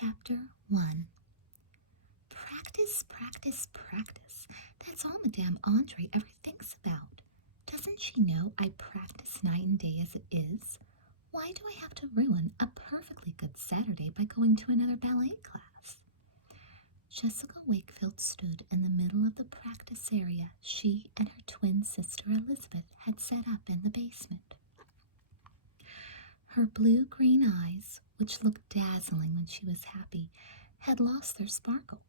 Chapter 1. Practice, practice, practice. That's all Madame Andre ever thinks about. Doesn't she know I practice night and day as it is? Why do I have to ruin a perfectly good Saturday by going to another ballet class? Jessica Wakefield stood in the middle of the practice area she and her twin sister Elizabeth had set up in the basement. Her blue-green eyes, which looked dazzling when she was happy, had lost their sparkle.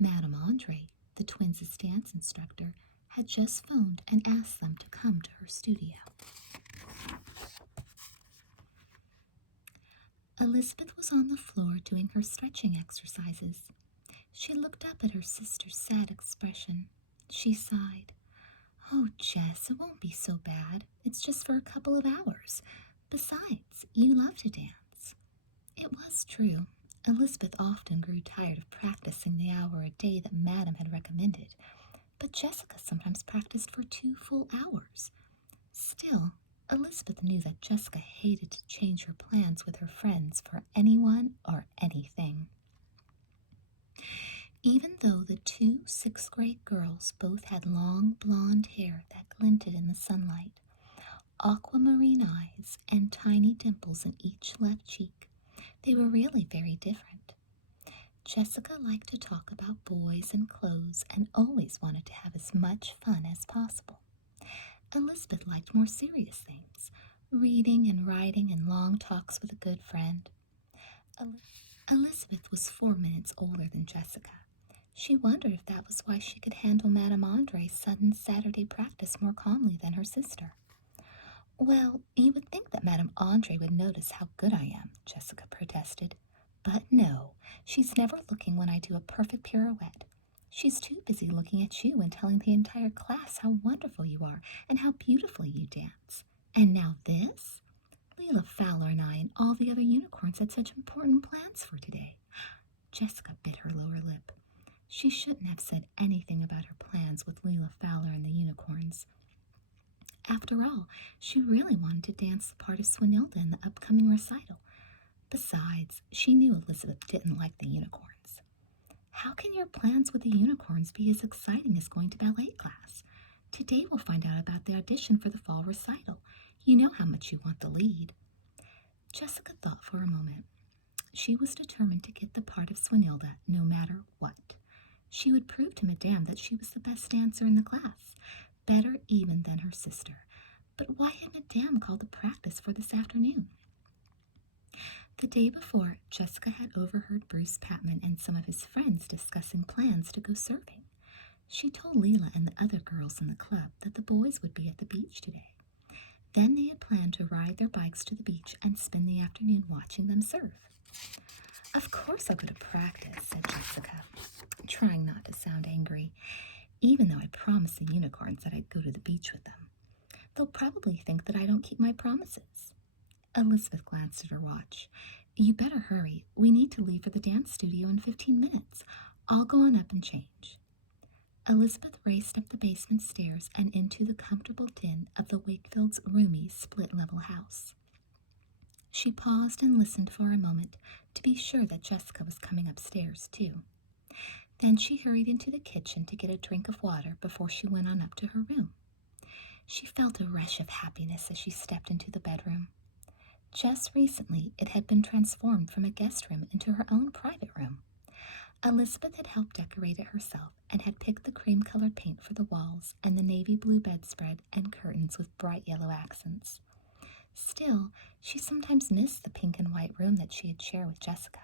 Madame Andre, the twins' dance instructor, had just phoned and asked them to come to her studio. Elizabeth was on the floor doing her stretching exercises. She looked up at her sister's sad expression. She sighed. "Oh, Jess, it won't be so bad. It's just for a couple of hours. Besides, you love to dance." It was true. Elizabeth often grew tired of practicing the hour a day that Madame had recommended, but Jessica sometimes practiced for 2 full hours. Still, Elizabeth knew that Jessica hated to change her plans with her friends for anyone or anything. Even though the 2 sixth-grade girls both had long blonde hair that glinted in the sunlight, aquamarine eyes, and tiny dimples in each left cheek, they were really very different. Jessica liked to talk about boys and clothes and always wanted to have as much fun as possible. Elizabeth liked more serious things, reading and writing and long talks with a good friend. Elizabeth was 4 minutes older than Jessica. She wondered if that was why she could handle Madame Andre's sudden Saturday practice more calmly than her sister. "Well, you would think that Madame Andre would notice how good I am," Jessica protested. "But no, she's never looking when I do a perfect pirouette. She's too busy looking at you and telling the entire class how wonderful you are and how beautifully you dance. And now this? Leila Fowler and I and all the other unicorns had such important plans for today." Jessica bit her lower lip. She shouldn't have said anything about her plans with Leila Fowler and the unicorns. After all, she really wanted to dance the part of Swanilda in the upcoming recital. Besides, she knew Elizabeth didn't like the unicorns. "How can your plans with the unicorns be as exciting as going to ballet class? Today we'll find out about the audition for the fall recital. You know how much you want the lead." Jessica thought for a moment. She was determined to get the part of Swanilda no matter what. She would prove to Madame that she was the best dancer in the class, better even than her sister. But why had Madame called the practice for this afternoon? The day before, Jessica had overheard Bruce Patman and some of his friends discussing plans to go surfing. She told Leila and the other girls in the club that the boys would be at the beach today. Then they had planned to ride their bikes to the beach and spend the afternoon watching them surf. "Of course I'll go to practice," said Jessica, trying not to sound angry, "even though I promised the unicorns that I'd go to the beach with them. They'll probably think that I don't keep my promises." Elizabeth glanced at her watch. "You better hurry. We need to leave for the dance studio in 15 minutes. I'll go on up and change." Elizabeth raced up the basement stairs and into the comfortable den of the Wakefield's roomy split-level house. She paused and listened for a moment to be sure that Jessica was coming upstairs, too. Then she hurried into the kitchen to get a drink of water before she went on up to her room. She felt a rush of happiness as she stepped into the bedroom. Just recently, it had been transformed from a guest room into her own private room. Elizabeth had helped decorate it herself and had picked the cream-colored paint for the walls and the navy blue bedspread and curtains with bright yellow accents. Still, she sometimes missed the pink and white room that she had shared with Jessica.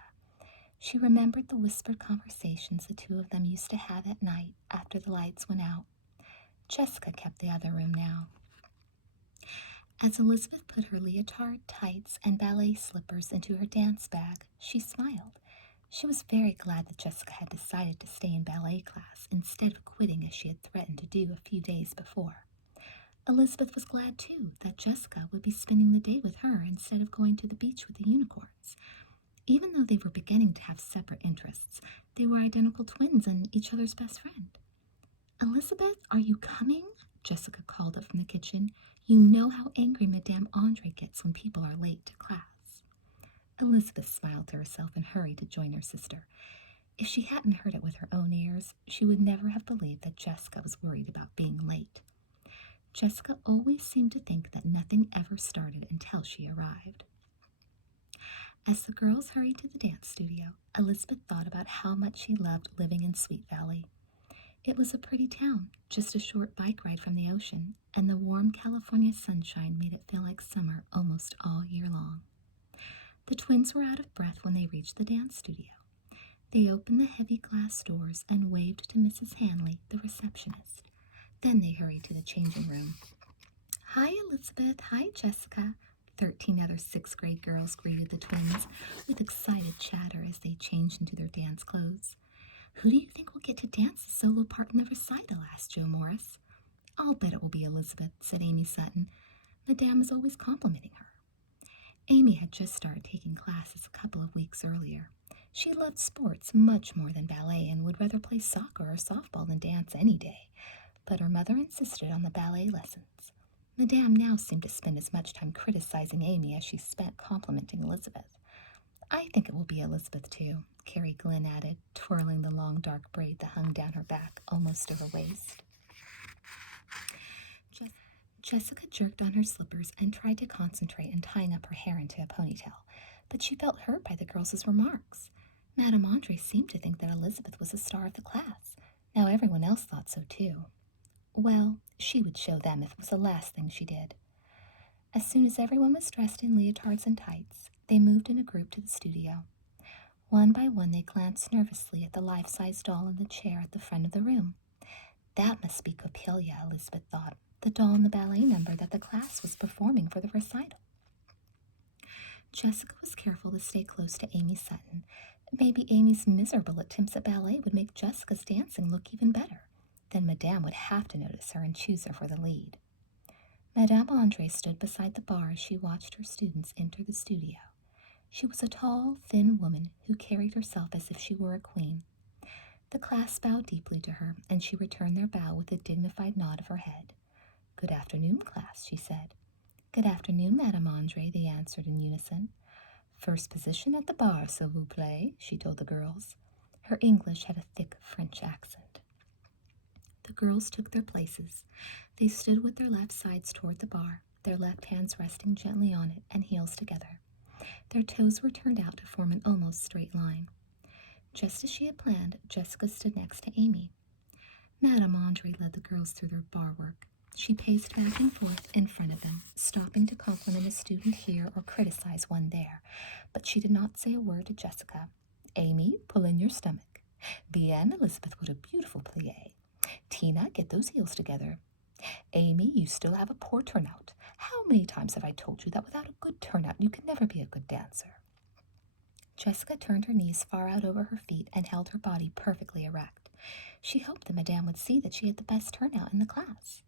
She remembered the whispered conversations the two of them used to have at night after the lights went out. Jessica kept the other room now. As Elizabeth put her leotard, tights, and ballet slippers into her dance bag, she smiled. She was very glad that Jessica had decided to stay in ballet class instead of quitting as she had threatened to do a few days before. Elizabeth was glad, too, that Jessica would be spending the day with her instead of going to the beach with the unicorns. Even though they were beginning to have separate interests, they were identical twins and each other's best friend. "Elizabeth, are you coming?" Jessica called up from the kitchen. "You know how angry Madame Andre gets when people are late to class." Elizabeth smiled to herself and hurried to join her sister. If she hadn't heard it with her own ears, she would never have believed that Jessica was worried about being late. Jessica always seemed to think that nothing ever started until she arrived. As the girls hurried to the dance studio, Elizabeth thought about how much she loved living in Sweet Valley. It was a pretty town, just a short bike ride from the ocean, and the warm California sunshine made it feel like summer almost all year long. The twins were out of breath when they reached the dance studio. They opened the heavy glass doors and waved to Mrs. Hanley, the receptionist. Then they hurried to the changing room. "Hi, Elizabeth. Hi, Jessica." 13 other sixth-grade girls greeted the twins with excited chatter as they changed into their dance clothes. "Who do you think will get to dance the solo part in the recital?" asked Joe Morris. "I'll bet it will be Elizabeth," said Amy Sutton. "Madame is always complimenting her." Amy had just started taking classes a couple of weeks earlier. She loved sports much more than ballet and would rather play soccer or softball than dance any day, but her mother insisted on the ballet lessons. Madame now seemed to spend as much time criticizing Amy as she spent complimenting Elizabeth. "I think it will be Elizabeth, too," Carrie Glynn added, twirling the long dark braid that hung down her back almost to her waist. Jessica jerked on her slippers and tried to concentrate on tying up her hair into a ponytail, but she felt hurt by the girls' remarks. Madame Andre seemed to think that Elizabeth was the star of the class. Now everyone else thought so, too. Well, she would show them if it was the last thing she did. As soon as everyone was dressed in leotards and tights, they moved in a group to the studio. One by one, they glanced nervously at the life-size doll in the chair at the front of the room. That must be Coppelia, Elizabeth thought, the doll in the ballet number that the class was performing for the recital. Jessica was careful to stay close to Amy Sutton. Maybe Amy's miserable attempts at ballet would make Jessica's dancing look even better. Then Madame would have to notice her and choose her for the lead. Madame Andre stood beside the bar as she watched her students enter the studio. She was a tall, thin woman who carried herself as if she were a queen. The class bowed deeply to her, and she returned their bow with a dignified nod of her head. "Good afternoon, class," she said. "Good afternoon, Madame Andre," they answered in unison. "First position at the bar, s'il vous plaît," she told the girls. Her English had a thick French accent. The girls took their places. They stood with their left sides toward the bar, their left hands resting gently on it and heels together. Their toes were turned out to form an almost straight line. Just as she had planned, Jessica stood next to Amy. Madame Andre led the girls through their bar work. She paced back and forth in front of them, stopping to compliment a student here or criticize one there, but she did not say a word to Jessica. "Amy, pull in your stomach. Bien, Elizabeth, what a beautiful plie. Tina, get those heels together. Amy, you still have a poor turnout. How many times have I told you that without a good turnout you can never be a good dancer?" Jessica turned her knees far out over her feet and held her body perfectly erect. She hoped that Madame would see that she had the best turnout in the class.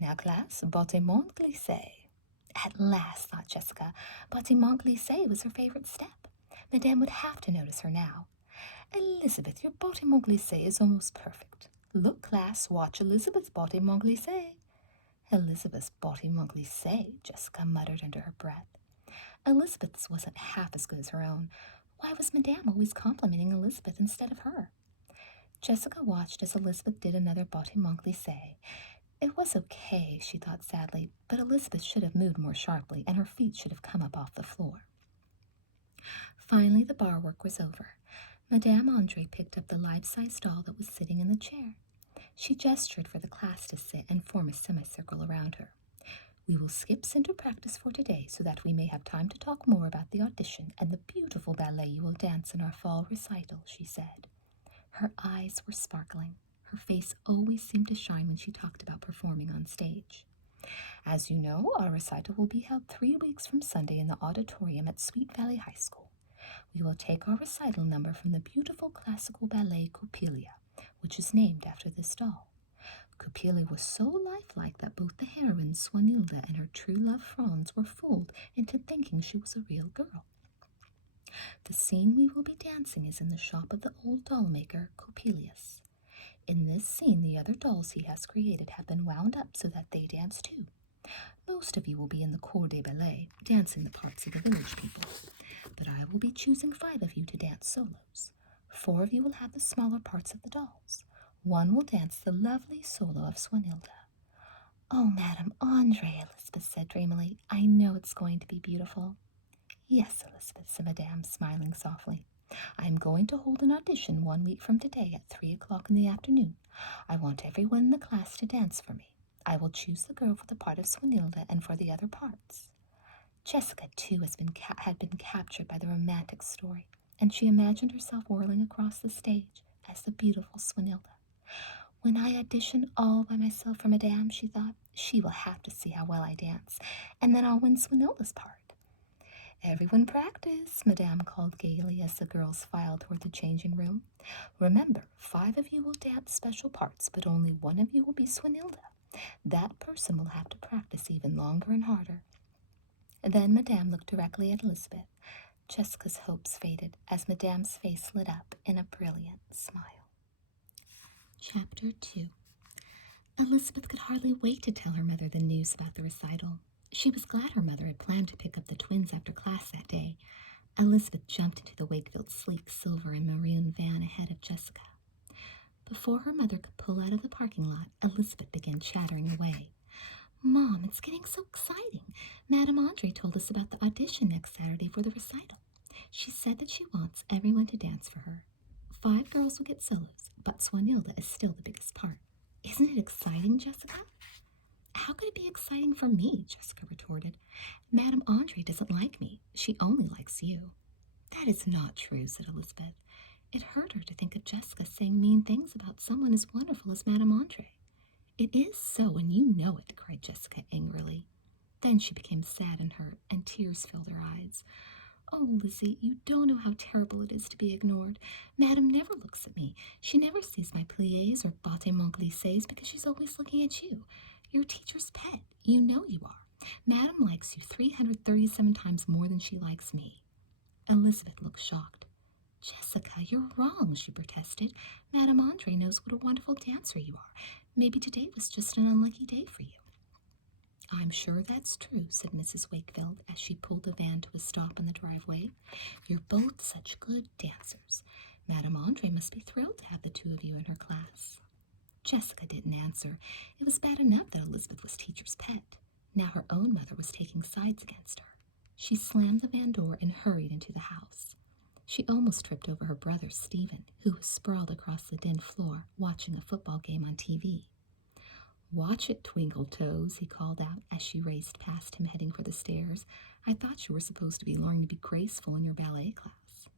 "Now, class, battement glissé." At last, thought Jessica. Battement glissé was her favorite step. Madame would have to notice her now. "Elizabeth, your battement glissé is almost perfect. Look, class, watch Elizabeth's battement glissé." "Elizabeth's battement glissé," Jessica muttered under her breath. Elizabeth's wasn't half as good as her own. Why was Madame always complimenting Elizabeth instead of her? Jessica watched as Elizabeth did another battement glissé. It was okay, she thought sadly, but Elizabeth should have moved more sharply, and her feet should have come up off the floor. Finally, the bar work was over. Madame Andre picked up the life-size doll that was sitting in the chair. She gestured for the class to sit and form a semicircle around her. "We will skip center practice for today so that we may have time to talk more about the audition and the beautiful ballet you will dance in our fall recital," she said. Her eyes were sparkling. Her face always seemed to shine when she talked about performing on stage. "As you know, our recital will be held 3 weeks from Sunday in the auditorium at Sweet Valley High School. We will take our recital number from the beautiful classical ballet Coppelia, which is named after this doll. Coppelia was so lifelike that both the heroine Swanilda and her true love Franz were fooled into thinking she was a real girl. The scene we will be dancing is in the shop of the old doll maker, Coppelius. In this scene, the other dolls he has created have been wound up so that they dance too. Most of you will be in the corps de ballet, dancing the parts of the village people, but I be choosing 5 of you to dance solos. 4 of you will have the smaller parts of the dolls. One will dance the lovely solo of Swanilda. Oh, Madame Andre, Elizabeth said dreamily, I know it's going to be beautiful. Yes, Elizabeth, said Madame, smiling softly. I am going to hold an audition 1 week from today at 3 o'clock in the afternoon. I want everyone in the class to dance for me. I will choose the girl for the part of Swanilda and for the other parts. Jessica, too, had been captured by the romantic story, and she imagined herself whirling across the stage as the beautiful Swanilda. When I audition all by myself for Madame, she thought, she will have to see how well I dance, and then I'll win Swanilda's part. Everyone practice, Madame called gaily as the girls filed toward the changing room. Remember, 5 of you will dance special parts, but only 1 of you will be Swanilda. That person will have to practice even longer and harder. Then Madame looked directly at Elizabeth. Jessica's hopes faded as Madame's face lit up in a brilliant smile. Chapter 2. Elizabeth could hardly wait to tell her mother the news about the recital. She was glad her mother had planned to pick up the twins after class that day. Elizabeth jumped into the Wakefield sleek silver and maroon van ahead of Jessica. Before her mother could pull out of the parking lot, Elizabeth began chattering away. Mom, it's getting so exciting. Madame Andre told us about the audition next Saturday for the recital. She said that she wants everyone to dance for her. 5 girls will get solos, but Swanilda is still the biggest part. Isn't it exciting, Jessica? How could it be exciting for me? Jessica retorted. Madame Andre doesn't like me. She only likes you. That is not true, said Elizabeth. It hurt her to think of Jessica saying mean things about someone as wonderful as Madame Andre. It is so, and you know it, cried Jessica angrily. Then she became sad and hurt, and tears filled her eyes. Oh, Lizzie, you don't know how terrible it is to be ignored. Madame never looks at me. She never sees my pliés or battements glissés because she's always looking at you. You're teacher's pet. You know you are. Madame likes you 337 times more than she likes me. Elizabeth looked shocked. Jessica, you're wrong, she protested. Madame Andre knows what a wonderful dancer you are. Maybe today was just an unlucky day for you. I'm sure that's true, said Mrs. Wakefield as she pulled the van to a stop in the driveway. You're both such good dancers. Madame Andre must be thrilled to have the 2 of you in her class. Jessica didn't answer. It was bad enough that Elizabeth was teacher's pet. Now her own mother was taking sides against her. She slammed the van door and hurried into the house. She almost tripped over her brother, Stephen, who was sprawled across the den floor watching a football game on TV. Watch it, Twinkle Toes, he called out as she raced past him heading for the stairs. I thought you were supposed to be learning to be graceful in your ballet class.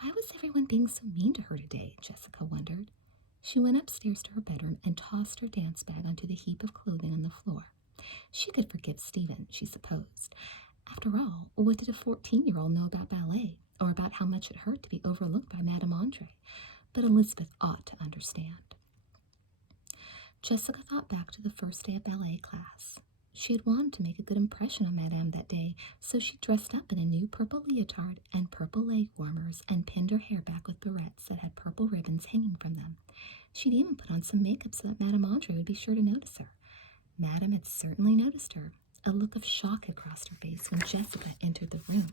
Why was everyone being so mean to her today? Jessica wondered. She went upstairs to her bedroom and tossed her dance bag onto the heap of clothing on the floor. She could forgive Stephen, she supposed. After all, what did a 14-year-old know about ballet, or about how much it hurt to be overlooked by Madame Andre? But Elizabeth ought to understand. Jessica thought back to the first day of ballet class. She had wanted to make a good impression on Madame that day, so she dressed up in a new purple leotard and purple leg warmers and pinned her hair back with barrettes that had purple ribbons hanging from them. She'd even put on some makeup so that Madame Andre would be sure to notice her. Madame had certainly noticed her. A look of shock had crossed her face when Jessica entered the room.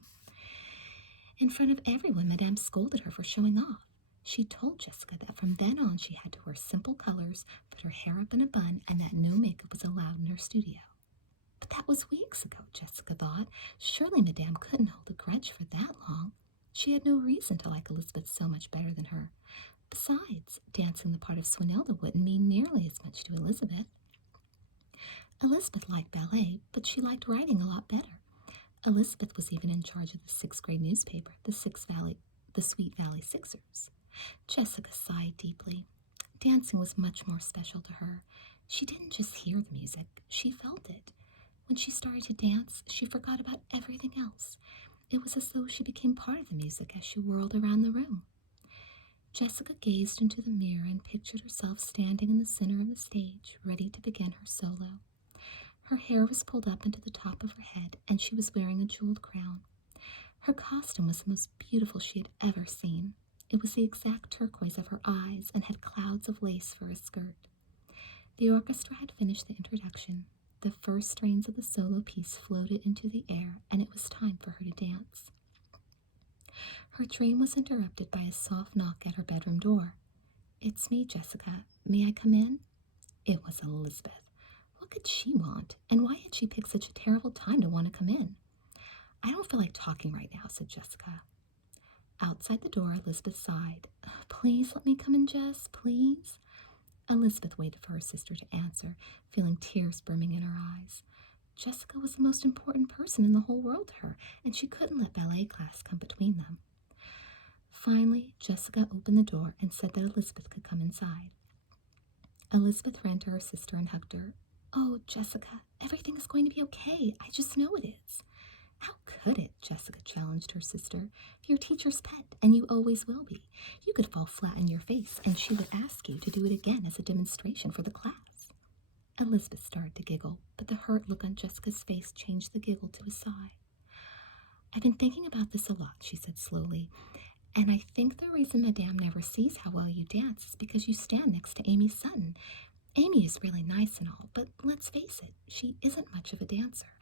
In front of everyone, Madame scolded her for showing off. She told Jessica that from then on she had to wear simple colors, put her hair up in a bun, and that no makeup was allowed in her studio. But that was weeks ago, Jessica thought. Surely Madame couldn't hold a grudge for that long. She had no reason to like Elizabeth so much better than her. Besides, dancing the part of Swanilda wouldn't mean nearly as much to Elizabeth. Elizabeth liked ballet, but she liked writing a lot better. Elizabeth was even in charge of the 6th grade newspaper, the Sweet Valley Sixers. Jessica sighed deeply. Dancing was much more special to her. She didn't just hear the music, she felt it. When she started to dance, she forgot about everything else. It was as though she became part of the music as she whirled around the room. Jessica gazed into the mirror and pictured herself standing in the center of the stage, ready to begin her solo. Her hair was pulled up into the top of her head, and she was wearing a jeweled crown. Her costume was the most beautiful she had ever seen. It was the exact turquoise of her eyes and had clouds of lace for a skirt. The orchestra had finished the introduction. The first strains of the solo piece floated into the air, and it was time for her to dance. Her dream was interrupted by a soft knock at her bedroom door. "It's me, Jessica. May I come in?" It was Elizabeth. What could she want, and why had she picked such a terrible time to want to come in? "I don't feel like talking right now," said Jessica. Outside the door, Elizabeth sighed. "Please let me come in, Jess, please." Elizabeth waited for her sister to answer, feeling tears brimming in her eyes. Jessica was the most important person in the whole world to her, and she couldn't let ballet class come between them. Finally, Jessica opened the door and said that Elizabeth could come inside. Elizabeth ran to her sister and hugged her. "Oh, Jessica, everything is going to be okay. I just know it is." "How could it?" Jessica challenged her sister. "You're teacher's pet, and you always will be. You could fall flat on your face, and she would ask you to do it again as a demonstration for the class." Elizabeth started to giggle, but the hurt look on Jessica's face changed the giggle to a sigh. "I've been thinking about this a lot," she said slowly, "and I think the reason Madame never sees how well you dance is because you stand next to Amy Sutton. Amy is really nice and all, but let's face it, she isn't much of a dancer.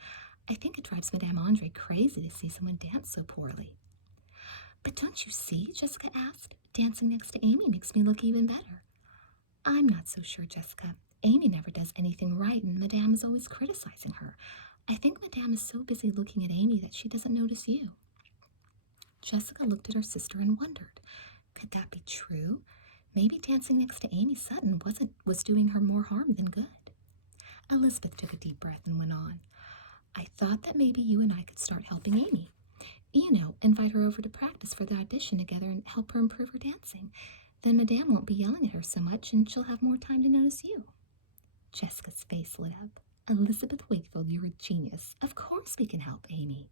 I think it drives Madame Andre crazy to see someone dance so poorly." "But don't you see?" Jessica asked. "Dancing next to Amy makes me look even better." "I'm not so sure, Jessica. Amy never does anything right, and Madame is always criticizing her. I think Madame is so busy looking at Amy that she doesn't notice you." Jessica looked at her sister and wondered, could that be true? Maybe dancing next to Amy Sutton was doing her more harm than good. Elizabeth took a deep breath and went on. "I thought that maybe you and I could start helping Amy. You know, invite her over to practice for the audition together and help her improve her dancing. Then Madame won't be yelling at her so much and she'll have more time to notice you." Jessica's face lit up. "Elizabeth Wakefield, you're a genius. Of course we can help Amy."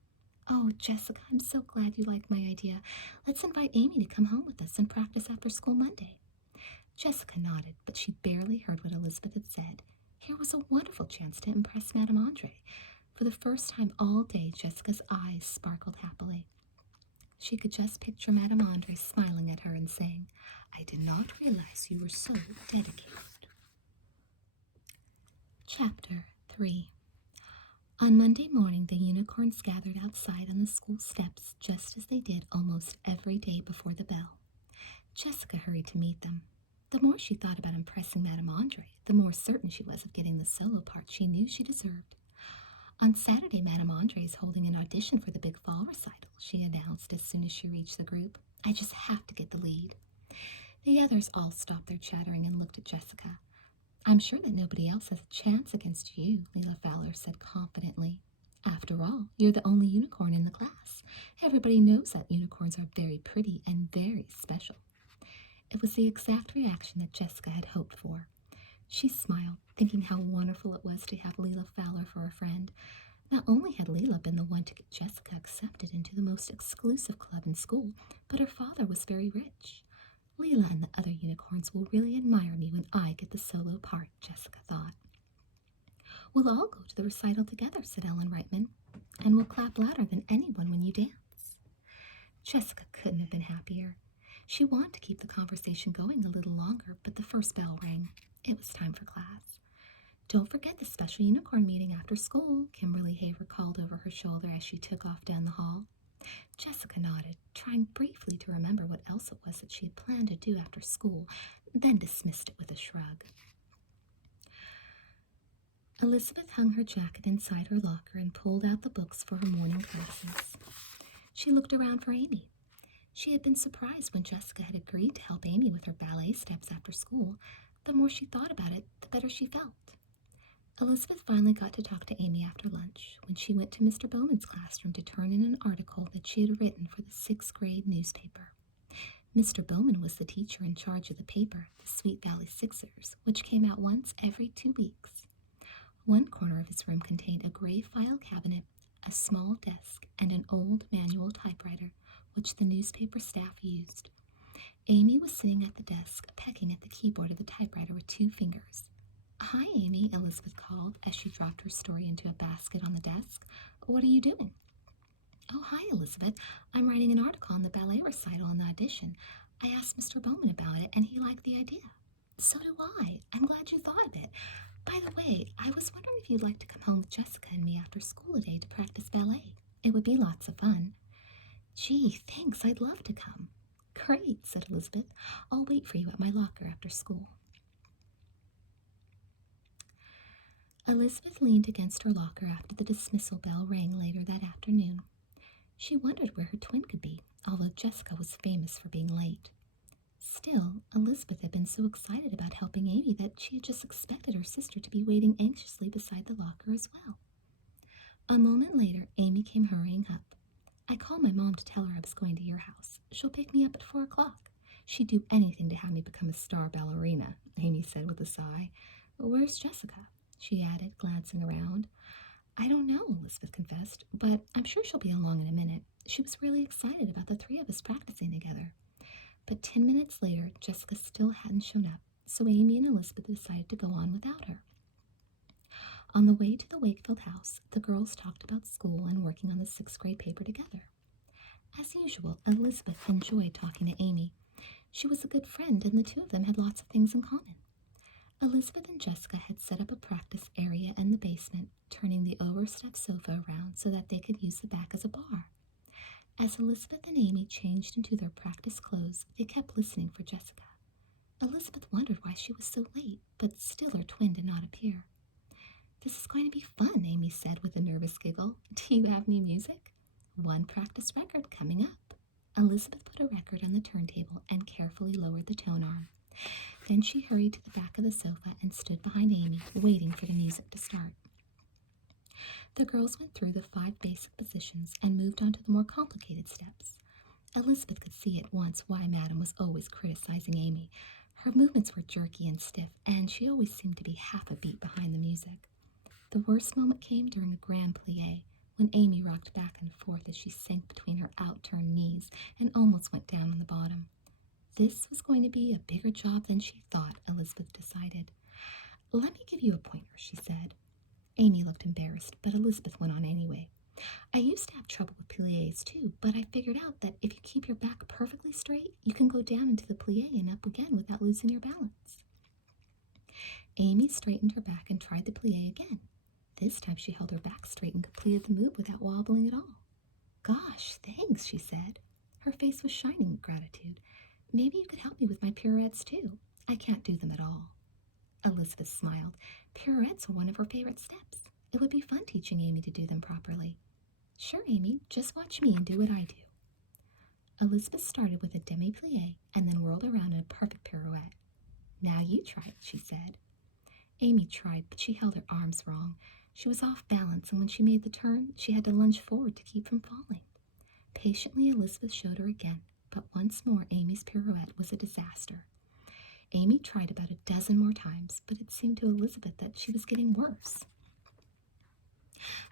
"Oh, Jessica, I'm so glad you like my idea. Let's invite Amy to come home with us and practice after school Monday." Jessica nodded, but she barely heard what Elizabeth had said. Here was a wonderful chance to impress Madame Andre. For the first time all day, Jessica's eyes sparkled happily. She could just picture Madame Andre smiling at her and saying, "I did not realize you were so dedicated." Chapter 3. On Monday morning, the unicorns gathered outside on the school steps just as they did almost every day before the bell. Jessica hurried to meet them. The more she thought about impressing Madame Andre, the more certain she was of getting the solo part she knew she deserved. "On Saturday, Madame Andre is holding an audition for the big fall recital," she announced as soon as she reached the group. "I just have to get the lead." The others all stopped their chattering and looked at Jessica. "I'm sure that nobody else has a chance against you," Leila Fowler said confidently. "After all, you're the only unicorn in the class. Everybody knows that unicorns are very pretty and very special." It was the exact reaction that Jessica had hoped for. She smiled, thinking how wonderful it was to have Leila Fowler for a friend. Not only had Leila been the one to get Jessica accepted into the most exclusive club in school, but her father was very rich. "Leila and the other unicorns will really admire me when I get the solo part," Jessica thought. "We'll all go to the recital together," said Ellen Reitman, "and we'll clap louder than anyone when you dance." Jessica couldn't have been happier. She wanted to keep the conversation going a little longer, but the first bell rang. It was time for class. "Don't forget the special unicorn meeting after school," Kimberly Haver called over her shoulder as she took off down the hall. Jessica nodded, trying briefly to remember what else it was that she had planned to do after school, then dismissed it with a shrug. Elizabeth hung her jacket inside her locker and pulled out the books for her morning classes. She looked around for Amy. She had been surprised when Jessica had agreed to help Amy with her ballet steps after school. The more she thought about it, the better she felt. Elizabeth finally got to talk to Amy after lunch, when she went to Mr. Bowman's classroom to turn in an article that she had written for the 6th grade newspaper. Mr. Bowman was the teacher in charge of the paper, the Sweet Valley Sixers, which came out once every 2 weeks. One corner of his room contained a gray file cabinet, a small desk, and an old manual typewriter, which the newspaper staff used. Amy was sitting at the desk, pecking at the keyboard of the typewriter with 2 fingers. "Hi, Amy," Elizabeth called as she dropped her story into a basket on the desk. "What are you doing?" "Oh, hi, Elizabeth. I'm writing an article on the ballet recital and the audition. I asked Mr. Bowman about it, and he liked the idea." "So do I. I'm glad you thought of it. By the way, I was wondering if you'd like to come home with Jessica and me after school today to practice ballet. It would be lots of fun." Gee, thanks, I'd love to come. Great, said Elizabeth. I'll wait for you at my locker after school. Elizabeth leaned against her locker after the dismissal bell rang later that afternoon. She wondered where her twin could be, although Jessica was famous for being late. Still, Elizabeth had been so excited about helping Amy that she had just expected her sister to be waiting anxiously beside the locker as well. A moment later, Amy came hurrying up. I called my mom to tell her I was going to your house. She'll pick me up at 4 o'clock. She'd do anything to have me become a star ballerina, Amy said with a sigh. Where's Jessica? She added, glancing around. I don't know, Elizabeth confessed, but I'm sure she'll be along in a minute. She was really excited about the three of us practicing together. But 10 minutes later, Jessica still hadn't shown up, so Amy and Elizabeth decided to go on without her. On the way to the Wakefield house, the girls talked about school and working on the sixth-grade paper together. As usual, Elizabeth enjoyed talking to Amy. She was a good friend, and the two of them had lots of things in common. Elizabeth and Jessica had set up a practice area in the basement, turning the overstuffed sofa around so that they could use the back as a bar. As Elizabeth and Amy changed into their practice clothes, they kept listening for Jessica. Elizabeth wondered why she was so late, but still her twin did not appear. This is going to be fun, Amy said with a nervous giggle. Do you have any music? One practice record coming up. Elizabeth put a record on the turntable and carefully lowered the tone arm. Then she hurried to the back of the sofa and stood behind Amy, waiting for the music to start. The girls went through the 5 basic positions and moved on to the more complicated steps. Elizabeth could see at once why Madame was always criticizing Amy. Her movements were jerky and stiff, and she always seemed to be half a beat behind the music. The worst moment came during a grand plie, when Amy rocked back and forth as she sank between her outturned knees and almost went down on the bottom. This was going to be a bigger job than she thought, Elizabeth decided. Let me give you a pointer, she said. Amy looked embarrassed, but Elizabeth went on anyway. I used to have trouble with pliés too, but I figured out that if you keep your back perfectly straight, you can go down into the plie and up again without losing your balance. Amy straightened her back and tried the plie again. This time she held her back straight and completed the move without wobbling at all. Gosh, thanks, she said. Her face was shining with gratitude. Maybe you could help me with my pirouettes too. I can't do them at all. Elizabeth smiled. Pirouettes were one of her favorite steps. It would be fun teaching Amy to do them properly. Sure, Amy, just watch me and do what I do. Elizabeth started with a demi-plie and then whirled around in a perfect pirouette. Now you try it, she said. Amy tried, but she held her arms wrong. She was off balance, and when she made the turn, she had to lunge forward to keep from falling. Patiently, Elizabeth showed her again, but once more Amy's pirouette was a disaster. Amy tried about a dozen more times, but it seemed to Elizabeth that she was getting worse.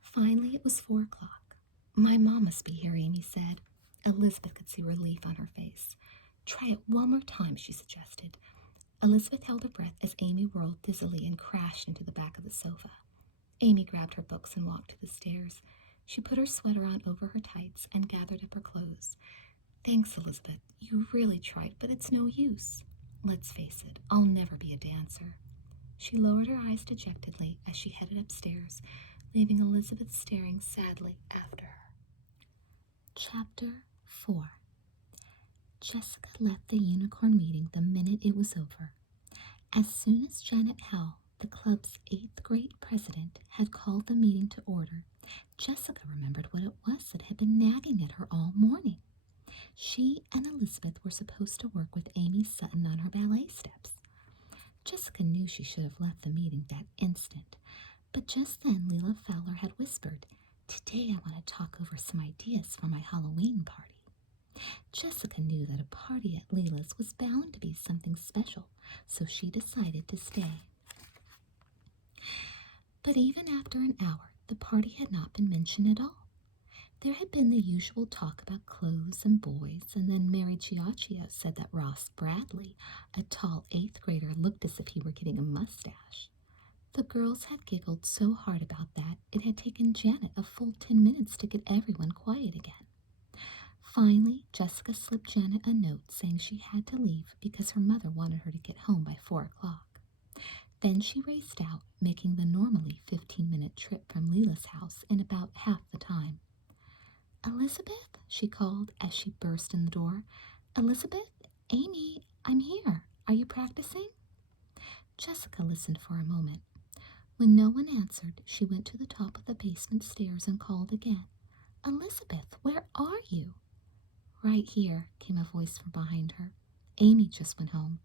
Finally, it was 4 o'clock. My mom must be here, Amy said. Elizabeth could see relief on her face. Try it one more time, she suggested. Elizabeth held her breath as Amy whirled dizzily and crashed into the back of the sofa. Amy grabbed her books and walked to the stairs. She put her sweater on over her tights and gathered up her clothes. Thanks, Elizabeth. You really tried, but it's no use. Let's face it, I'll never be a dancer. She lowered her eyes dejectedly as she headed upstairs, leaving Elizabeth staring sadly after her. Chapter 4. Jessica left the unicorn meeting the minute it was over. As soon as Janet Howell, the club's 8th grade president, had called the meeting to order, Jessica remembered what it was that had been nagging at her all morning. She and Elizabeth were supposed to work with Amy Sutton on her ballet steps. Jessica knew she should have left the meeting that instant, but just then Leela Fowler had whispered, "Today I want to talk over some ideas for my Halloween party." Jessica knew that a party at Leela's was bound to be something special, so she decided to stay. But even after an hour, the party had not been mentioned at all. There had been the usual talk about clothes and boys, and then Mary Giacchio said that Ross Bradley, a tall 8th grader, looked as if he were getting a mustache. The girls had giggled so hard about that it had taken Janet a full 10 minutes to get everyone quiet again. Finally, Jessica slipped Janet a note saying she had to leave because her mother wanted her to get home by 4 o'clock. Then she raced out, making the normally 15-minute trip from Leela's house in about half the time. Elizabeth, she called as she burst in the door. Elizabeth, Amy, I'm here. Are you practicing? Jessica listened for a moment. When no one answered, she went to the top of the basement stairs and called again. Elizabeth, where are you? Right here, came a voice from behind her. Amy just went home.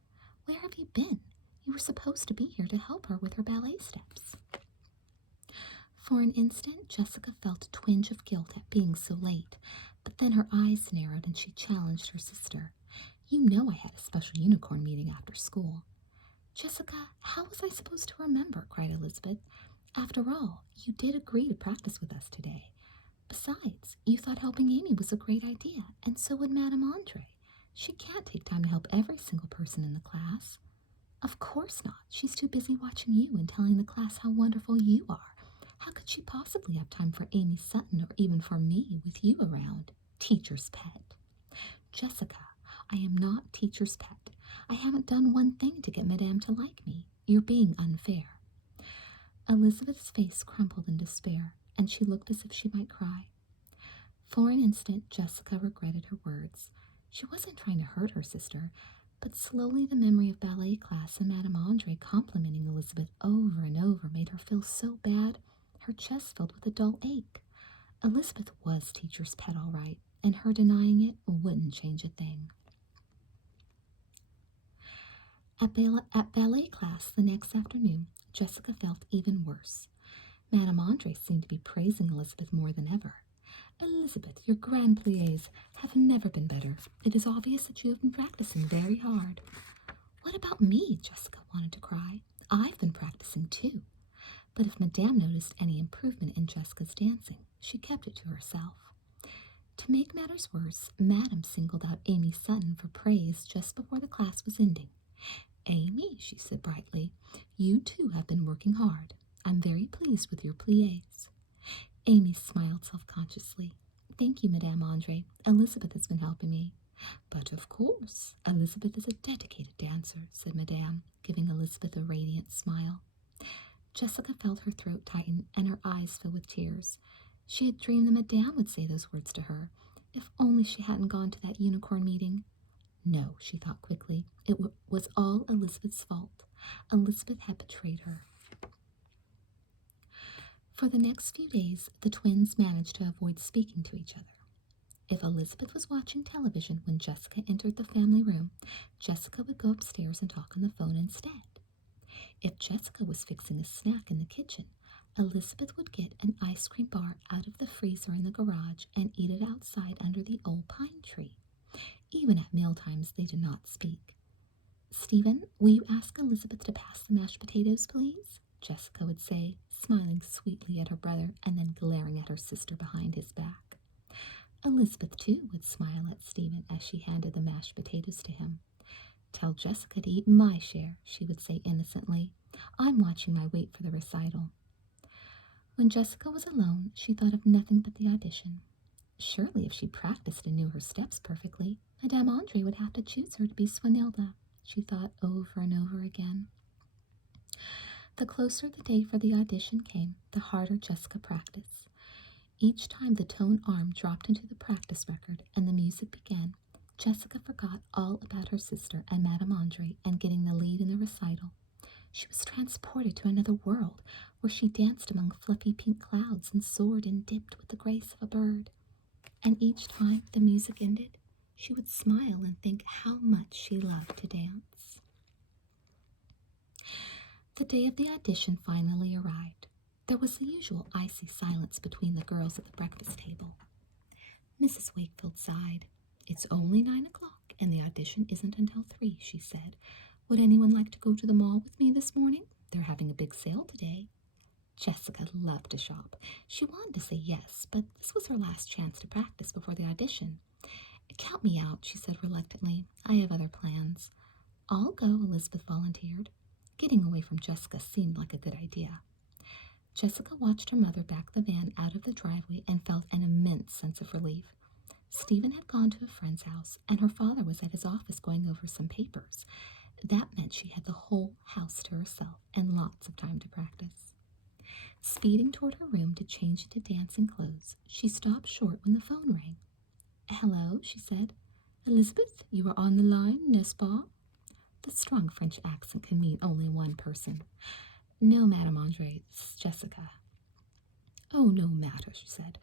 Where have you been? You were supposed to be here to help her with her ballet steps. For an instant, Jessica felt a twinge of guilt at being so late, but then her eyes narrowed and she challenged her sister. You know I had a special unicorn meeting after school. Jessica, how was I supposed to remember? Cried Elizabeth. After all, you did agree to practice with us today. Besides, you thought helping Amy was a great idea, and so would Madame Andre. She can't take time to help every single person in the class. Of course not. She's too busy watching you and telling the class how wonderful you are. How could she possibly have time for Amy Sutton or even for me with you around? Teacher's pet. Jessica, I am not teacher's pet. I haven't done one thing to get Madame to like me. You're being unfair. Elizabeth's face crumpled in despair, and she looked as if she might cry. For an instant, Jessica regretted her words. She wasn't trying to hurt her sister, but slowly the memory of ballet class and Madame Andre complimenting Elizabeth over and over made her feel so bad, her chest filled with a dull ache. Elizabeth was teacher's pet all right, and her denying it wouldn't change a thing. At ballet class the next afternoon, Jessica felt even worse. Madame Andre seemed to be praising Elizabeth more than ever. Elizabeth, your grand pliés have never been better. It is obvious that you have been practicing very hard. What about me? Jessica wanted to cry. I've been practicing too. But if Madame noticed any improvement in Jessica's dancing, she kept it to herself. To make matters worse, Madame singled out Amy Sutton for praise just before the class was ending. Amy, she said brightly, you too have been working hard. I'm very pleased with your pliés. Amy smiled self-consciously. Thank you, Madame Andre. Elizabeth has been helping me. But of course, Elizabeth is a dedicated dancer, said Madame, giving Elizabeth a radiant smile. Jessica felt her throat tighten and her eyes fill with tears. She had dreamed that Madame would say those words to her. If only she hadn't gone to that unicorn meeting. No, she thought quickly. It was all Elizabeth's fault. Elizabeth had betrayed her. For the next few days, the twins managed to avoid speaking to each other. If Elizabeth was watching television when Jessica entered the family room, Jessica would go upstairs and talk on the phone instead. If Jessica was fixing a snack in the kitchen, Elizabeth would get an ice cream bar out of the freezer in the garage and eat it outside under the old pine tree. Even at mealtimes, they did not speak. Stephen, will you ask Elizabeth to pass the mashed potatoes, please? Jessica would say, smiling sweetly at her brother and then glaring at her sister behind his back. Elizabeth, too, would smile at Stephen as she handed the mashed potatoes to him. Tell Jessica to eat my share, she would say innocently. I'm watching my weight for the recital. When Jessica was alone, she thought of nothing but the audition. Surely if she practiced and knew her steps perfectly, Madame Andre would have to choose her to be Swanilda, she thought over and over again. The closer the day for the audition came, the harder Jessica practiced. Each time the tone arm dropped into the practice record and the music began, Jessica forgot all about her sister and Madame Andre and getting the lead in the recital. She was transported to another world where she danced among fluffy pink clouds and soared and dipped with the grace of a bird. And each time the music ended, she would smile and think how much she loved to dance. The day of the audition finally arrived. There was the usual icy silence between the girls at the breakfast table. Mrs. Wakefield sighed. It's only 9 o'clock, and the audition isn't until 3, she said. Would anyone like to go to the mall with me this morning? They're having a big sale today. Jessica loved to shop. She wanted to say yes, but this was her last chance to practice before the audition. Count me out, she said reluctantly. I have other plans. I'll go, Elizabeth volunteered. Getting away from Jessica seemed like a good idea. Jessica watched her mother back the van out of the driveway and felt an immense sense of relief. Stephen had gone to a friend's house, and her father was at his office going over some papers. That meant she had the whole house to herself and lots of time to practice. Speeding toward her room to change into dancing clothes, she stopped short when the phone rang. "Hello," she said. "Elizabeth, you are on the line, n'est-ce pas?" The strong French accent can mean only one person. "No, Madame Andre, this is Jessica." "Oh, no matter," she said.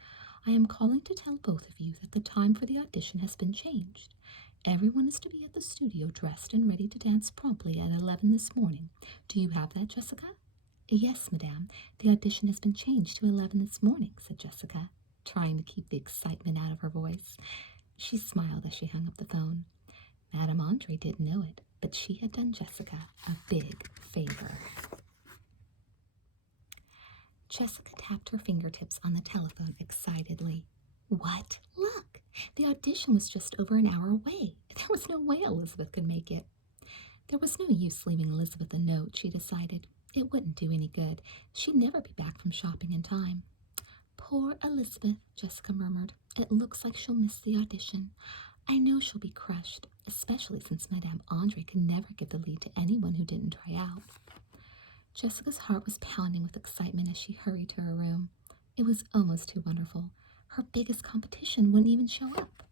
"I am calling to tell both of you that the time for the audition has been changed. Everyone is to be at the studio dressed and ready to dance promptly at 11 this morning. Do you have that, Jessica?" "Yes, madame. The audition has been changed to 11 this morning," said Jessica, trying to keep the excitement out of her voice. She smiled as she hung up the phone. Madame Andre didn't know it, but she had done Jessica a big favor. Jessica tapped her fingertips on the telephone excitedly. What luck! The audition was just over an hour away. There was no way Elizabeth could make it. There was no use leaving Elizabeth a note, she decided. It wouldn't do any good. She'd never be back from shopping in time. "Poor Elizabeth," Jessica murmured. "It looks like she'll miss the audition. I know she'll be crushed, especially since Madame Andre could never give the lead to anyone who didn't try out." Jessica's heart was pounding with excitement as she hurried to her room. It was almost too wonderful. Her biggest competition wouldn't even show up.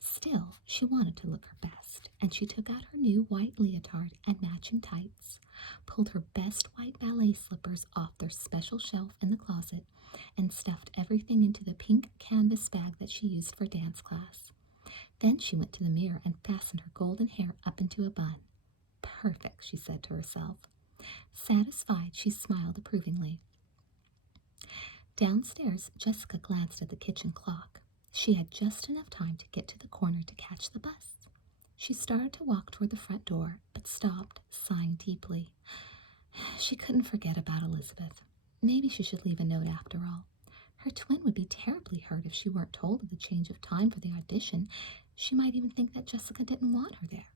Still, she wanted to look her best, and she took out her new white leotard and matching tights, pulled her best white ballet slippers off their special shelf in the closet, and stuffed everything into the pink canvas bag that she used for dance class. Then she went to the mirror and fastened her golden hair up into a bun. "Perfect," she said to herself. Satisfied, she smiled approvingly. Downstairs, Jessica glanced at the kitchen clock. She had just enough time to get to the corner to catch the bus. She started to walk toward the front door, but stopped, sighing deeply. She couldn't forget about Elizabeth. Maybe she should leave a note after all. Her twin would be terribly hurt if she weren't told of the change of time for the audition. She might even think that Jessica didn't want her there.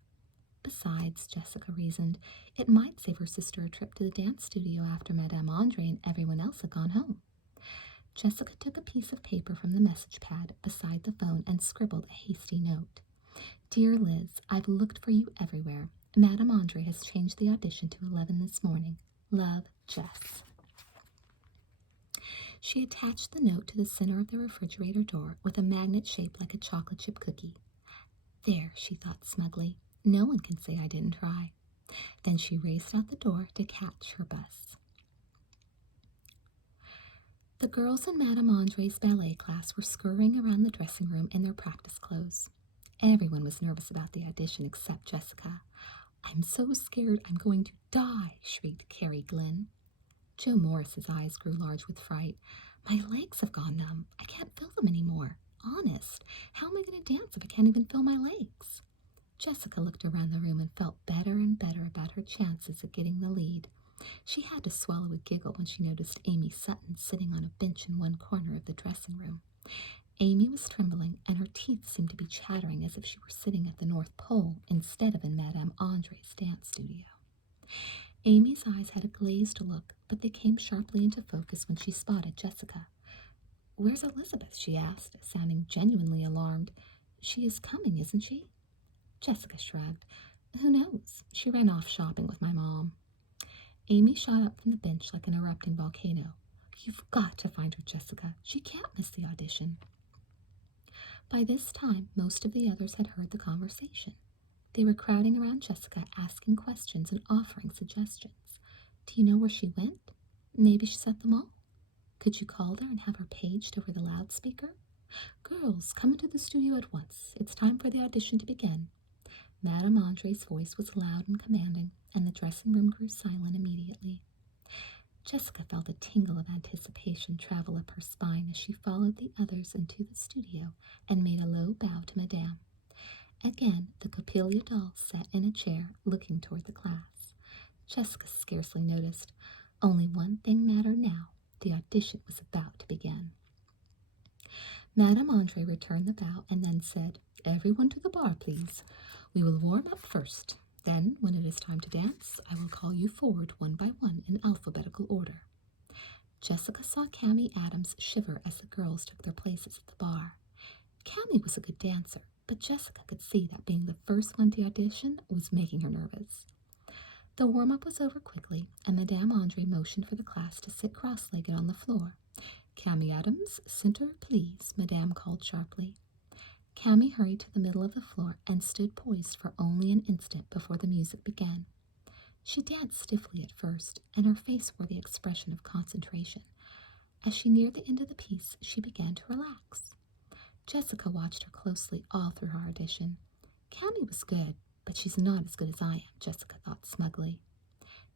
Besides, Jessica reasoned, it might save her sister a trip to the dance studio after Madame Andre and everyone else had gone home. Jessica took a piece of paper from the message pad beside the phone and scribbled a hasty note. "Dear Liz, I've looked for you everywhere. Madame Andre has changed the audition to 11 this morning. Love, Jess." She attached the note to the center of the refrigerator door with a magnet shaped like a chocolate chip cookie. "There," she thought smugly. "No one can say I didn't try." Then she raced out the door to catch her bus. The girls in Madame Andre's ballet class were scurrying around the dressing room in their practice clothes. Everyone was nervous about the audition except Jessica. "I'm so scared I'm going to die," shrieked Carrie Glynn. Joe Morris's eyes grew large with fright. "My legs have gone numb. I can't feel them anymore. Honest, how am I going to dance if I can't even feel my legs?" Jessica looked around the room and felt better and better about her chances of getting the lead. She had to swallow a giggle when she noticed Amy Sutton sitting on a bench in one corner of the dressing room. Amy was trembling, and her teeth seemed to be chattering as if she were sitting at the North Pole instead of in Madame Andre's dance studio. Amy's eyes had a glazed look, but they came sharply into focus when she spotted Jessica. "Where's Elizabeth?" she asked, sounding genuinely alarmed. "She is coming, isn't she?" Jessica shrugged. "Who knows? She ran off shopping with my mom." Amy shot up from the bench like an erupting volcano. "You've got to find her, Jessica. She can't miss the audition." By this time, most of the others had heard the conversation. They were crowding around Jessica, asking questions and offering suggestions. "Do you know where she went? Maybe she's at the mall. Could you call there and have her paged over the loudspeaker? Girls, come into the studio at once. It's time for the audition to begin." Madame Andre's voice was loud and commanding, and the dressing room grew silent immediately. Jessica felt a tingle of anticipation travel up her spine as she followed the others into the studio and made a low bow to Madame. Again, the Coppelia doll sat in a chair, looking toward the class. Jessica scarcely noticed. Only one thing mattered now. The audition was about to begin. Madame Andre returned the bow and then said, "Everyone to the bar, please. We will warm up first. Then, when it is time to dance, I will call you forward one by one in alphabetical order." Jessica saw Cammy Adams shiver as the girls took their places at the bar. Cammy was a good dancer, but Jessica could see that being the first one to audition was making her nervous. The warm-up was over quickly, and Madame Andre motioned for the class to sit cross-legged on the floor. "Cammy Adams, center, please," Madame called sharply. Cammy hurried to the middle of the floor and stood poised for only an instant before the music began. She danced stiffly at first, and her face wore the expression of concentration. As she neared the end of the piece, she began to relax. Jessica watched her closely all through her audition. Cammy was good, but she's not as good as I am, Jessica thought smugly.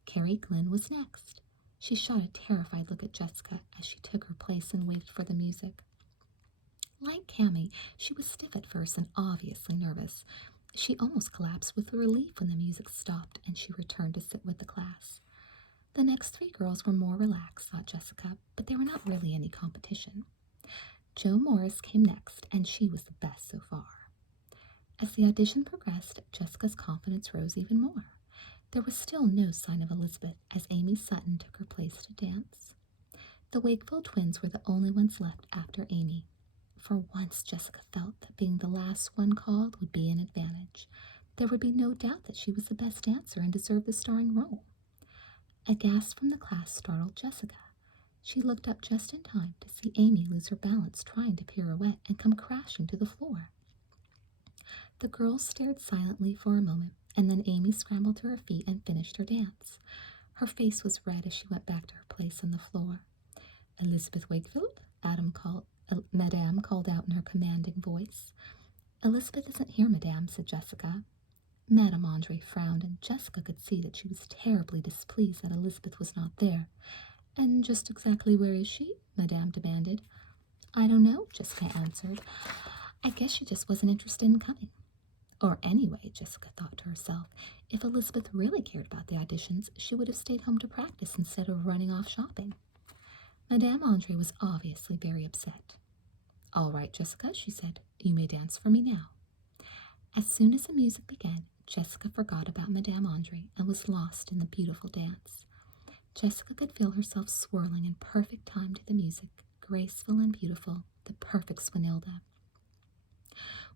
Carrie Glynn was next. She shot a terrified look at Jessica as she took her place and waited for the music. Like Cammy, she was stiff at first and obviously nervous. She almost collapsed with relief when the music stopped and she returned to sit with the class. The next three girls were more relaxed, thought Jessica, but they were not really any competition. Jo Morris came next, and she was the best so far. As the audition progressed, Jessica's confidence rose even more. There was still no sign of Elizabeth as Amy Sutton took her place to dance. The Wakefield twins were the only ones left after Amy. For once, Jessica felt that being the last one called would be an advantage. There would be no doubt that she was the best dancer and deserved the starring role. A gasp from the class startled Jessica. She looked up just in time to see Amy lose her balance trying to pirouette and come crashing to the floor. The girls stared silently for a moment, and then Amy scrambled to her feet and finished her dance. Her face was red as she went back to her place on the floor. "Elizabeth Wakefield?" Madame called out in her commanding voice. "Elizabeth isn't here, Madame," said Jessica. Madame Andre frowned, and Jessica could see that she was terribly displeased that Elizabeth was not there. "And just exactly where is she?" Madame demanded. "I don't know," Jessica answered. "I guess she just wasn't interested in coming." Or anyway, Jessica thought to herself, if Elizabeth really cared about the auditions, she would have stayed home to practice instead of running off shopping. Madame Andre was obviously very upset. "All right, Jessica," she said, "you may dance for me now." As soon as the music began, Jessica forgot about Madame Andre and was lost in the beautiful dance. Jessica could feel herself swirling in perfect time to the music, graceful and beautiful, the perfect Swanilda.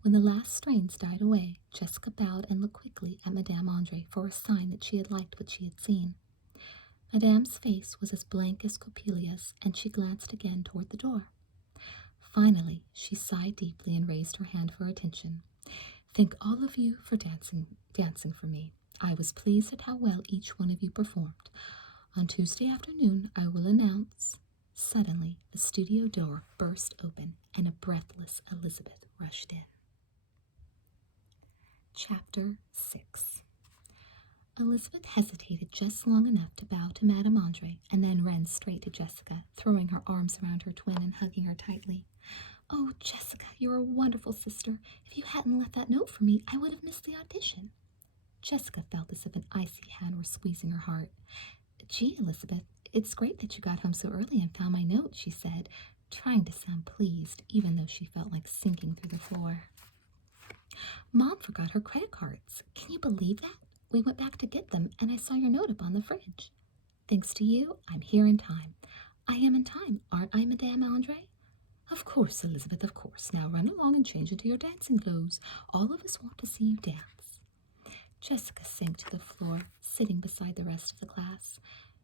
When the last strains died away, Jessica bowed and looked quickly at Madame Andre for a sign that she had liked what she had seen. Madame's face was as blank as Coppelia's, and she glanced again toward the door. Finally, she sighed deeply and raised her hand for attention. "Thank all of you for dancing for me. I was pleased at how well each one of you performed. On Tuesday afternoon, I will announce—" Suddenly, the studio door burst open, and a breathless Elizabeth rushed in. Chapter 6. Elizabeth hesitated just long enough to bow to Madame Andre and then ran straight to Jessica, throwing her arms around her twin and hugging her tightly. "Oh, Jessica, you're a wonderful sister. If you hadn't left that note for me, I would have missed the audition." Jessica felt as if an icy hand were squeezing her heart. "Gee, Elizabeth, it's great that you got home so early and found my note," she said, trying to sound pleased, even though she felt like sinking through the floor. "Mom forgot her credit cards. Can you believe that? We went back to get them, and I saw your note up on the fridge. Thanks to you, I'm here in time. I am in time, aren't I, Madame Andre?" "Of course, Elizabeth, of course. Now run along and change into your dancing clothes. All of us want to see you dance." Jessica sank to the floor, sitting beside the rest of the class.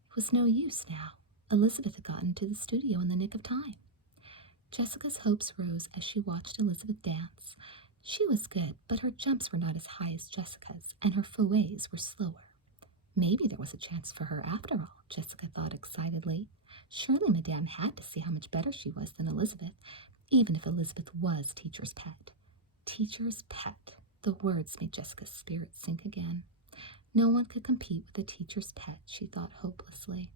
It was no use now. Elizabeth had gotten to the studio in the nick of time. Jessica's hopes rose as she watched Elizabeth dance. She was good, but her jumps were not as high as Jessica's, and her fouets were slower. Maybe there was a chance for her after all, Jessica thought excitedly. Surely Madame had to see how much better she was than Elizabeth, even if Elizabeth was teacher's pet. Teacher's pet. The words made Jessica's spirit sink again. No one could compete with a teacher's pet, she thought hopelessly.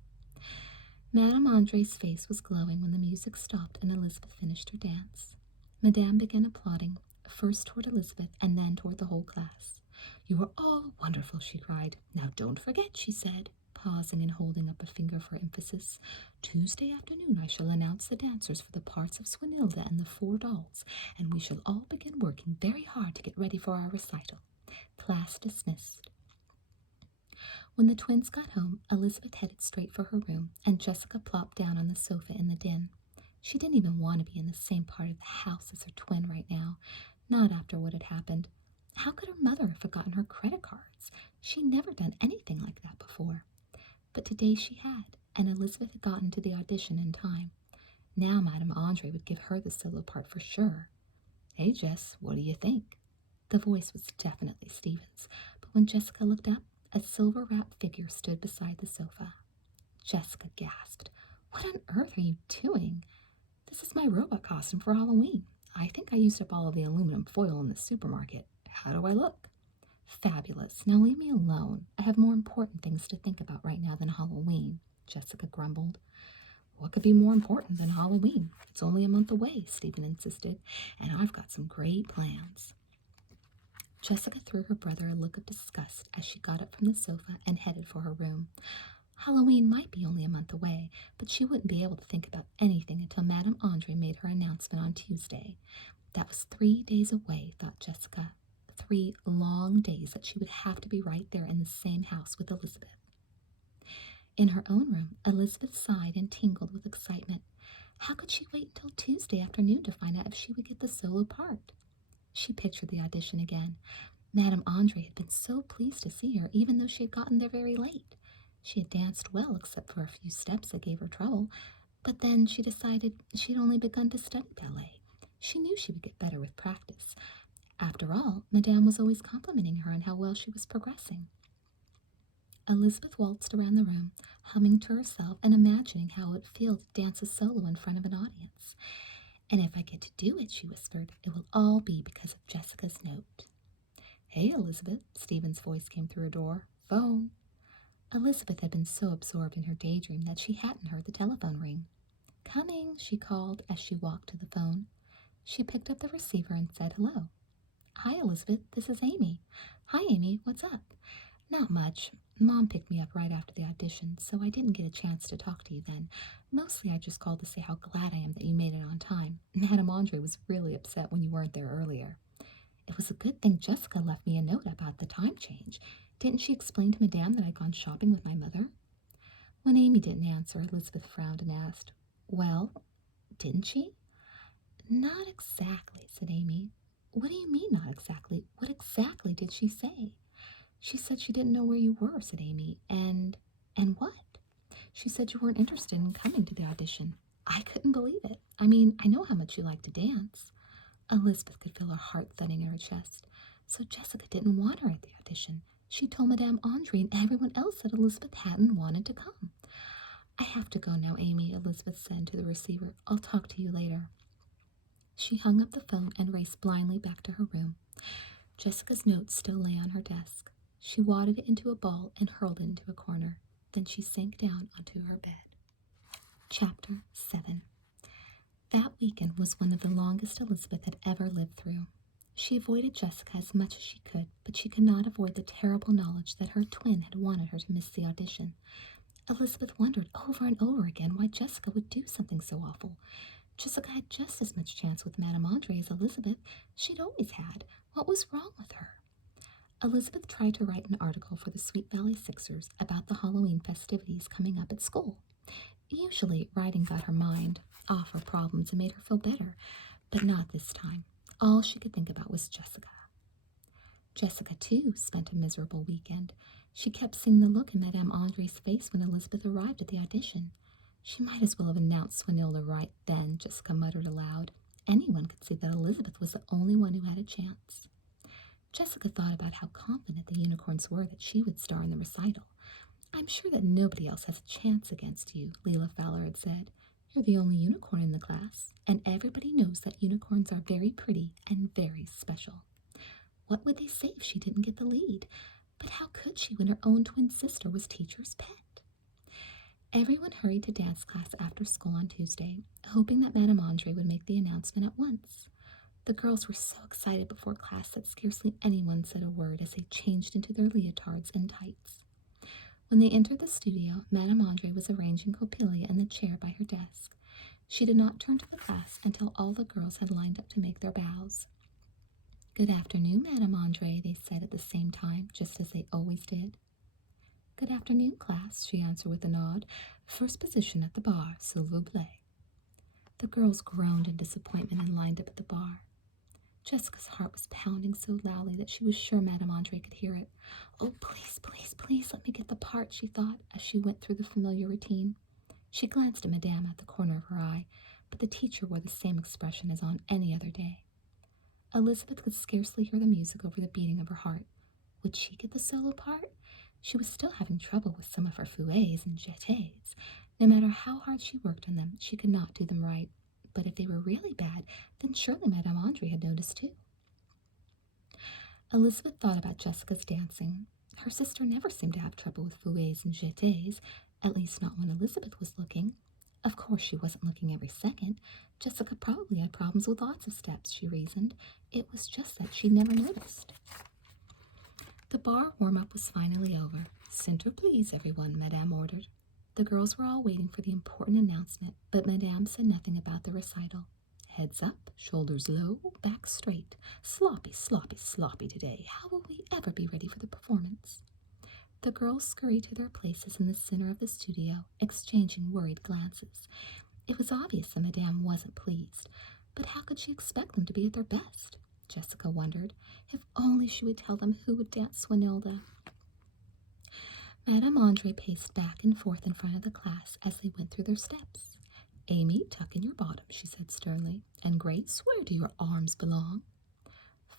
Madame Andre's face was glowing when the music stopped and Elizabeth finished her dance. Madame began applauding, first toward Elizabeth and then toward the whole class. "You are all wonderful," she cried. "Now don't forget," she said, pausing and holding up a finger for emphasis. "Tuesday afternoon I shall announce the dancers for the parts of Swanilda and the four dolls, and we shall all begin working very hard to get ready for our recital. Class dismissed." When the twins got home, Elizabeth headed straight for her room, and Jessica plopped down on the sofa in the den. She didn't even want to be in the same part of the house as her twin right now, not after what had happened. How could her mother have forgotten her credit cards? She'd never done anything like that before. But today she had, and Elizabeth had gotten to the audition in time. Now Madame Andre would give her the solo part for sure. Hey, Jess, what do you think? The voice was definitely Stephen's, but when Jessica looked up, a silver-wrapped figure stood beside the sofa. Jessica gasped. What on earth are you doing? This is my robot costume for Halloween. I think I used up all of the aluminum foil in the supermarket. How do I look? Fabulous. Now leave me alone. I have more important things to think about right now than Halloween, Jessica grumbled. What could be more important than Halloween? It's only a month away, Stephen insisted, and I've got some great plans. Jessica threw her brother a look of disgust as she got up from the sofa and headed for her room. Halloween might be only a month away, but she wouldn't be able to think about anything until Madame Andre made her announcement on Tuesday. That was 3 days away, thought Jessica. 3 long days that she would have to be right there in the same house with Elizabeth. In her own room, Elizabeth sighed and tingled with excitement. How could she wait until Tuesday afternoon to find out if she would get the solo part? She pictured the audition again. Madame Andre had been so pleased to see her, even though she had gotten there very late. She had danced well, except for a few steps that gave her trouble, but then she decided she'd only begun to study ballet. She knew she would get better with practice. After all, Madame was always complimenting her on how well she was progressing. Elizabeth waltzed around the room, humming to herself and imagining how it would feel to dance a solo in front of an audience. And if I get to do it, she whispered, it will all be because of Jessica's note. Hey, Elizabeth, Stephen's voice came through her door. Phone. Elizabeth had been so absorbed in her daydream that she hadn't heard the telephone ring. Coming, she called as she walked to the phone. She picked up the receiver and said hello. Hi, Elizabeth, this is Amy. Hi, Amy, what's up? Not much. Mom picked me up right after the audition, so I didn't get a chance to talk to you then. Mostly I just called to say how glad I am that you made it on time. Madame Andre was really upset when you weren't there earlier. It was a good thing Jessica left me a note about the time change. Didn't she explain to Madame that I'd gone shopping with my mother? When Amy didn't answer, Elizabeth frowned and asked, Well, didn't she? Not exactly, said Amy. What do you mean, not exactly? What exactly did she say? She said she didn't know where you were, said Amy. And what? She said you weren't interested in coming to the audition. I couldn't believe it. I mean, I know how much you like to dance. Elizabeth could feel her heart thudding in her chest. So Jessica didn't want her at the audition. She told Madame Andre and everyone else that Elizabeth hadn't wanted to come. I have to go now, Amy, Elizabeth said to the receiver. I'll talk to you later. She hung up the phone and raced blindly back to her room. Jessica's note still lay on her desk. She wadded it into a ball and hurled it into a corner. Then she sank down onto her bed. Chapter 7. That weekend was one of the longest Elizabeth had ever lived through. She avoided Jessica as much as she could, but she could not avoid the terrible knowledge that her twin had wanted her to miss the audition. Elizabeth wondered over and over again why Jessica would do something so awful. Jessica had just as much chance with Madame Andre as Elizabeth. She'd always had. What was wrong with her? Elizabeth tried to write an article for the Sweet Valley Sixers about the Halloween festivities coming up at school. Usually, writing got her mind off her problems and made her feel better, but not this time. All she could think about was Jessica. Jessica, too, spent a miserable weekend. She kept seeing the look in Madame Andre's face when Elizabeth arrived at the audition. She might as well have announced Swinilda right then, Jessica muttered aloud. Anyone could see that Elizabeth was the only one who had a chance. Jessica thought about how confident the unicorns were that she would star in the recital. I'm sure that nobody else has a chance against you, Leela Fowler had said. You're the only unicorn in the class, and everybody knows that unicorns are very pretty and very special. What would they say if she didn't get the lead? But how could she when her own twin sister was teacher's pet? Everyone hurried to dance class after school on Tuesday, hoping that Madame Andre would make the announcement at once. The girls were so excited before class that scarcely anyone said a word as they changed into their leotards and tights. When they entered the studio, Madame Andre was arranging Coppelia in the chair by her desk. She did not turn to the class until all the girls had lined up to make their bows. Good afternoon, Madame Andre, they said at the same time, just as they always did. Good afternoon, class, she answered with a nod. First position at the bar, s'il vous plaît. The girls groaned in disappointment and lined up at the bar. Jessica's heart was pounding so loudly that she was sure Madame Andre could hear it. Oh, please, please, please, let me get the part, she thought as she went through the familiar routine. She glanced at Madame at the corner of her eye, but the teacher wore the same expression as on any other day. Elizabeth could scarcely hear the music over the beating of her heart. Would she get the solo part? She was still having trouble with some of her fouets and jetés. No matter how hard she worked on them, she could not do them right. But if they were really bad, then surely Madame Andre had noticed too. Elizabeth thought about Jessica's dancing. Her sister never seemed to have trouble with fouets and jetés, at least not when Elizabeth was looking. Of course, she wasn't looking every second. Jessica probably had problems with lots of steps, she reasoned. It was just that she never noticed. The bar warm-up was finally over. Center, please, everyone, Madame ordered. The girls were all waiting for the important announcement, but Madame said nothing about the recital. Heads up, shoulders low, back straight. Sloppy, sloppy, sloppy today. How will we ever be ready for the performance? The girls scurried to their places in the center of the studio, exchanging worried glances. It was obvious that Madame wasn't pleased, but how could she expect them to be at their best? Jessica wondered. If only she would tell them who would dance Swanilda. Madame Andre paced back and forth in front of the class as they went through their steps. Amy, tuck in your bottom, she said sternly, and Grace, where do your arms belong?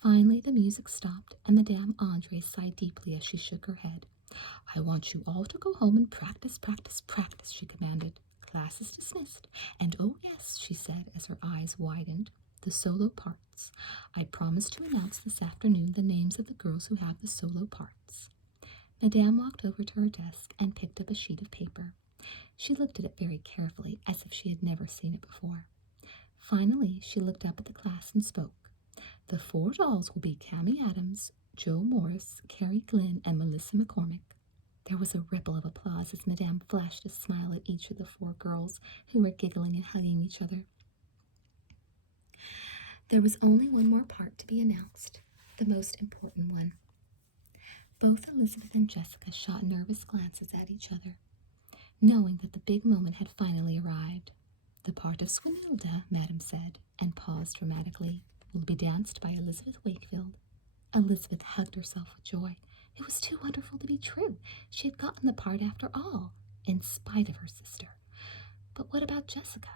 Finally, the music stopped, and Madame Andre sighed deeply as she shook her head. I want you all to go home and practice, practice, practice, she commanded. Class is dismissed. And oh yes, she said as her eyes widened, the solo parts. I promise to announce this afternoon the names of the girls who have the solo parts. Madame walked over to her desk and picked up a sheet of paper. She looked at it very carefully, as if she had never seen it before. Finally, she looked up at the class and spoke. The 4 dolls will be Cammie Adams, Jo Morris, Carrie Glynn, and Melissa McCormick. There was a ripple of applause as Madame flashed a smile at each of the 4 girls, who were giggling and hugging each other. There was only one more part to be announced, the most important one. Both Elizabeth and Jessica shot nervous glances at each other, knowing that the big moment had finally arrived. The part of Swanilda, Madame said, and paused dramatically, will be danced by Elizabeth Wakefield. Elizabeth hugged herself with joy. It was too wonderful to be true. She had gotten the part after all, in spite of her sister. But what about Jessica?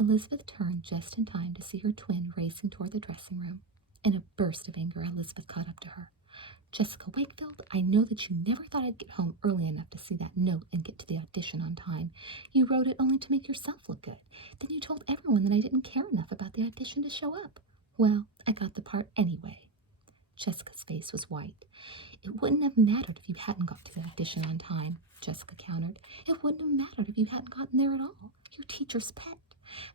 Elizabeth turned just in time to see her twin racing toward the dressing room. In a burst of anger, Elizabeth caught up to her. Jessica Wakefield, I know that you never thought I'd get home early enough to see that note and get to the audition on time. You wrote it only to make yourself look good. Then you told everyone that I didn't care enough about the audition to show up. Well, I got the part anyway. Jessica's face was white. It wouldn't have mattered if you hadn't got to the audition on time, Jessica countered. It wouldn't have mattered if you hadn't gotten there at all. You teacher's pet.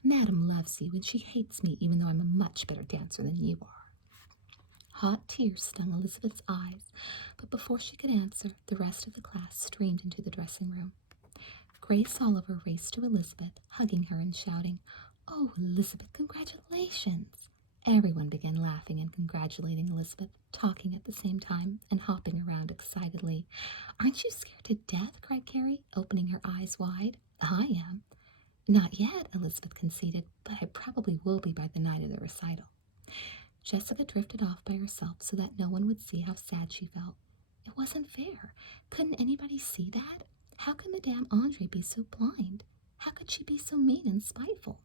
Madam loves you, and she hates me even though I'm a much better dancer than you are. Hot tears stung Elizabeth's eyes, but before she could answer, the rest of the class streamed into the dressing room. Grace Oliver raced to Elizabeth, hugging her and shouting, Oh, Elizabeth, congratulations! Everyone began laughing and congratulating Elizabeth, talking at the same time and hopping around excitedly. Aren't you scared to death? Cried Carrie, opening her eyes wide. I am. Not yet, Elizabeth conceded, but I probably will be by the night of the recital. Jessica drifted off by herself so that no one would see how sad she felt. It wasn't fair. Couldn't anybody see that? How could Madame Andre be so blind? How could she be so mean and spiteful?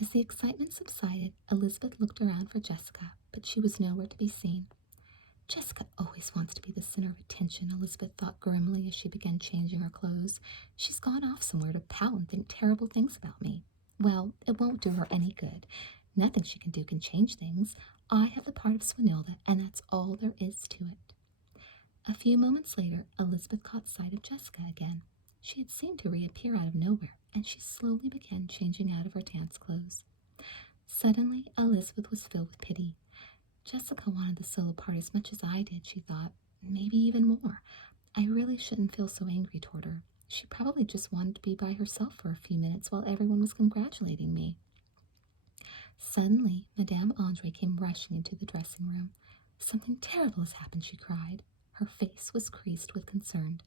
As the excitement subsided, Elizabeth looked around for Jessica, but she was nowhere to be seen. Jessica always wants to be the center of attention, Elizabeth thought grimly as she began changing her clothes. She's gone off somewhere to pout and think terrible things about me. Well, it won't do her any good. Nothing she can do can change things. I have the part of Swanilda, and that's all there is to it. A few moments later, Elizabeth caught sight of Jessica again. She had seemed to reappear out of nowhere, and she slowly began changing out of her dance clothes. Suddenly, Elizabeth was filled with pity. Jessica wanted the solo part as much as I did, she thought, maybe even more. I really shouldn't feel so angry toward her. She probably just wanted to be by herself for a few minutes while everyone was congratulating me. Suddenly, Madame Andre came rushing into the dressing room. Something terrible has happened, she cried. Her face was creased with concern.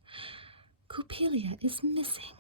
Coppelia is missing.